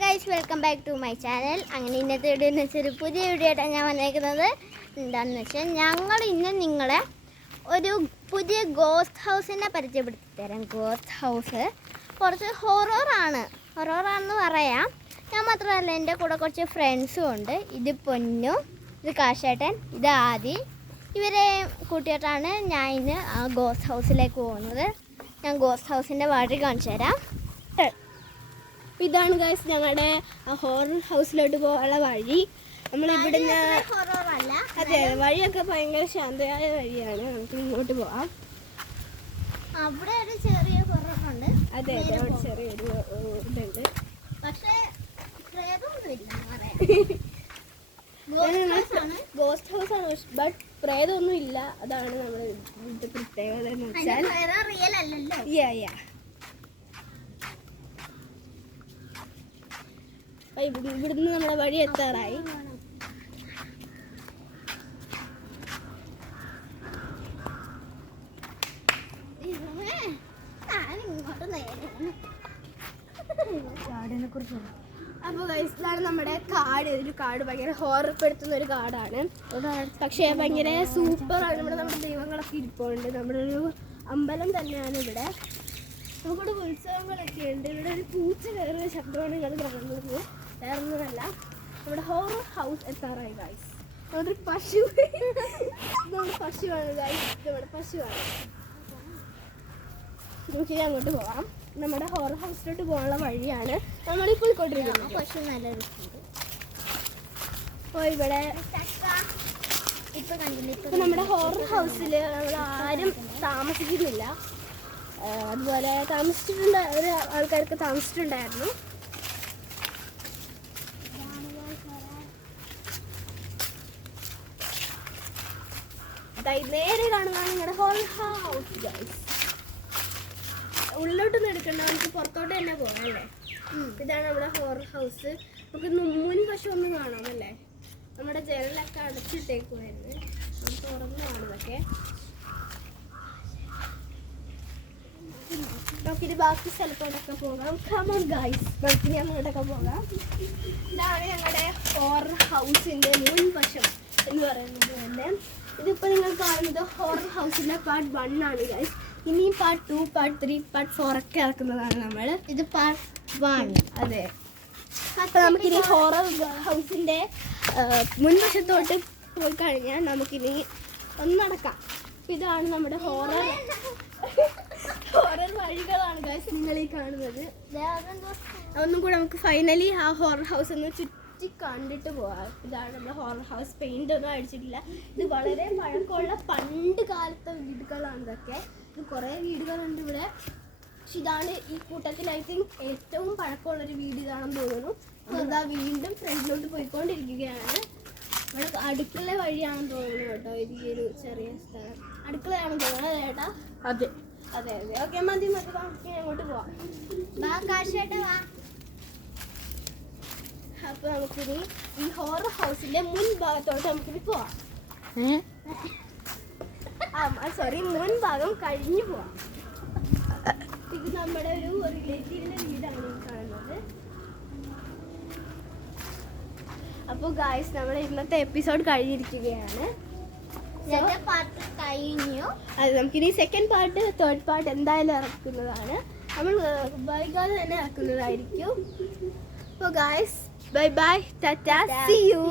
Guys, welcome back to my channel. അങ്ങനെ ഇന്നത്തെ video എന്ന് വെച്ചാൽ ഒരു പുതിയ വീഡിയോ ആയിട്ടാണ് ഞാൻ വന്നേക്കുന്നത്. എന്താണെന്ന് വെച്ചാൽ ഞങ്ങൾ ഇന്ന് നിങ്ങളെ ഒരു പുതിയ ഗോസ്റ്റ് ഹൗസിനെ പരിചയപ്പെടുത്തി തരാം. ഗോസ്റ്റ് ഹൗസ് കുറച്ച് ഹൊററാണെന്ന് പറയാം. ഞാൻ മാത്രമല്ല, എൻ്റെ കൂടെ കുറച്ച് ഫ്രണ്ട്സും ഉണ്ട്. ഇത് പൊന്നു, ഇത് കാശേട്ടൻ, ഇത് ആദി. ഇവരെ കൂട്ടിയിട്ടാണ് ഞാൻ ഇന്ന് ആ ഗോസ്റ്റ് ഹൗസിലേക്ക് പോകുന്നത്. ഞാൻ ഗോസ്റ്റ് ഹൗസിൻ്റെ വഴി കാണിച്ചു തരാം. ഇതാണ് ഗൈസ് ഞങ്ങളുടെ ഹൊറർ ഹൗസിലോട്ട് പോകാനുള്ള വഴി. നമ്മൾ ഇവിടുന്ന് അതെ വഴിയൊക്കെ ഭയങ്കര ശാന്തമായ വഴിയാണ്. നമുക്ക് ഇങ്ങോട്ട് പോവാം. അവിടെ ഒരു ചെറിയ ഹൊററുണ്ട്. അതെ അതെ, അവിടെ ചെറിയൊരു ഇതുണ്ട്. പക്ഷേ ഗോസ്റ്റ് ഹൗസ് ആണ്, ബട്ട് പ്രേതമൊന്നും ഇല്ല. അതാണ് നമ്മുടെ ഇവിടുത്തെ പ്രത്യേകത എന്ന് വെച്ചാൽ. ഇവിടുന്ന് നമ്മളെ വഴി എത്താറായി. അപ്പോൾ ഗൈസ്, ഇതാണ് നമ്മുടെ കാട്. ഒരു കാട് ഭയങ്കര ഹൊറർപ്പെടുത്തുന്ന ഒരു കാടാണ്. പക്ഷേ ഭയങ്കര സൂപ്പറാണ്. നമ്മുടെ ദൈവങ്ങളൊക്കെ ഇരിപ്പുണ്ട്. നമ്മുടെ ഒരു അമ്പലം തന്നെയാണ് ഇവിടെ. നമുക്കിവിടെ ഉത്സവങ്ങളൊക്കെ ഉണ്ട്. ഇവിടെ ഒരു പൂച്ച കയറുന്ന ശബ്ദമാണ് നിങ്ങൾ കാണുന്നത്. വേറൊന്നുമല്ല, നമ്മുടെ ഹൊറർ ഹൗസ് എത്താറായി ഗൈസ്. നമ്മുടെ പശുവാണ് ഗൈസ്. നമ്മുടെ പശുവാണ്. നമുക്കിനി അങ്ങോട്ട് പോവാം. നമ്മുടെ ഹൊറർ ഹൗസിലോട്ട് പോകാനുള്ള വഴിയാണ് നമ്മളിപ്പോൾ കൊണ്ടിരിക്കുന്നത്. പശു നല്ല രസമുണ്ട്. അപ്പോൾ ഇവിടെ ഇപ്പം നമ്മുടെ ഹൊറർ ഹൗസിൽ നമ്മൾ ആരും താമസിക്കുന്നില്ല. അതുപോലെ ഒരു ആൾക്കാർക്ക് താമസിച്ചിട്ടുണ്ടായിരുന്നു. നേരെ കാണുന്നതാണ് നിങ്ങളുടെ ഹോൾ ഹൗസ് ഗൈസ്. ഉള്ളിലോട്ടൊന്നും എടുക്കണ്ട, നമുക്ക് പുറത്തോട്ട് തന്നെ പോകാം അല്ലേ. ഇതാണ് നമ്മുടെ ഹോൾ ഹൗസ്. നമുക്ക് മുൻവശം ഒന്ന് കാണാം അല്ലേ. നമ്മുടെ ജനലൊക്കെ അടച്ചിട്ടേക്കുമായിരുന്നു. നമുക്ക് തുറന്നു കാണുന്നതൊക്കെ. നമുക്കിത് ബാക്കി സ്ഥലത്തോട്ടൊക്കെ പോകാം. കമോൺ ഗൈസ്, നമുക്കിനി അങ്ങോട്ടൊക്കെ പോകാം. ഇതാണ് ഞങ്ങളുടെ ഹൊറർ ഹൗസിൻ്റെ മുൻവശം എന്ന് പറയുന്നത് തന്നെ. ഇതിപ്പോൾ നിങ്ങൾ കാണുന്നത് ഹൊറർ ഹൗസിൻ്റെ പാർട്ട് 1 ആണ് ഗൈസ്. ഇനി പാർട്ട് 2, പാർട്ട് 3, പാർട്ട് 4 ഒക്കെ ഇറക്കുന്നതാണ് നമ്മൾ. ഇത് പാർട്ട് 1. അതെ. അപ്പോൾ നമുക്കിനി ഹൊറർ ഹൗസിൻ്റെ മുൻവശത്തോട്ട് പോയി കഴിഞ്ഞാൽ നമുക്കിനി ഒന്ന് നടക്കാം. ഇതാണ് നമ്മുടെ ഹൊറർ വഴികളാണ് ഗൈസ് നിങ്ങൾ ഈ കാണുന്നത്. ഒന്നും കൂടെ നമുക്ക് ഫൈനലി ആ ഹൊറർ ഹൗസ് ഒന്ന് ചുറ്റി കണ്ടിട്ട് പോകാം. ഇതാണ് നമ്മുടെ ഹൊറർ ഹൗസ്. പെയിന്റ് ഒന്നും അടിച്ചിട്ടില്ല. ഇത് വളരെ പഴക്കമുള്ള പണ്ട് കാലത്തെ വീടുകളാണ് ഇതൊക്കെ. ഇത് കുറേ വീടുകളുണ്ട് ഇവിടെ. പക്ഷെ ഇതാണ് ഈ കൂട്ടത്തിൽ ഐ തിങ്ക് ഏറ്റവും പഴക്കമുള്ളൊരു വീട് ഇതാണെന്ന് തോന്നുന്നു. നമ്മളിതാ വീണ്ടും ഫ്രണ്ടിലോട്ട് പോയിക്കൊണ്ടിരിക്കുകയാണ്. ഇവിടെ അടുക്കള വഴിയാണെന്ന് തോന്നുന്നു കേട്ടോ. ഈ ഒരു ചെറിയ സ്ഥലം അടുക്കളയാണെന്ന് തോന്നുന്നത് ചേട്ടാ. അതെ അതെ അതെ. ഓക്കെ, മതി നമുക്ക് അങ്ങോട്ട് പോവാം. അപ്പൊ നമുക്കിനി ഈ ഹൊറർ ഹൗസിന്റെ മുൻഭാഗത്തോട്ട് നമുക്കിനി പോവാം. മുൻഭാഗം കഴിഞ്ഞു പോവാം. ഇത് നമ്മുടെ ഒരു റിലേറ്റീവിന്റെ വീടാണ് ഈ കാണുന്നത്. അപ്പോൾ ഗായ്സ്, നമ്മുടെ ഇന്നത്തെ എപ്പിസോഡ് കഴിഞ്ഞിരിക്കുകയാണ്. അത് നമുക്കിനി സെക്കൻഡ് പാർട്ട്, തേർഡ് പാർട്ട് എന്തായാലും ഇറക്കുന്നതാണ്. നമ്മൾ വൈകാതെ തന്നെ ഇറക്കുന്നതായിരിക്കും. അപ്പോൾ guys, bye bye, tata, see U.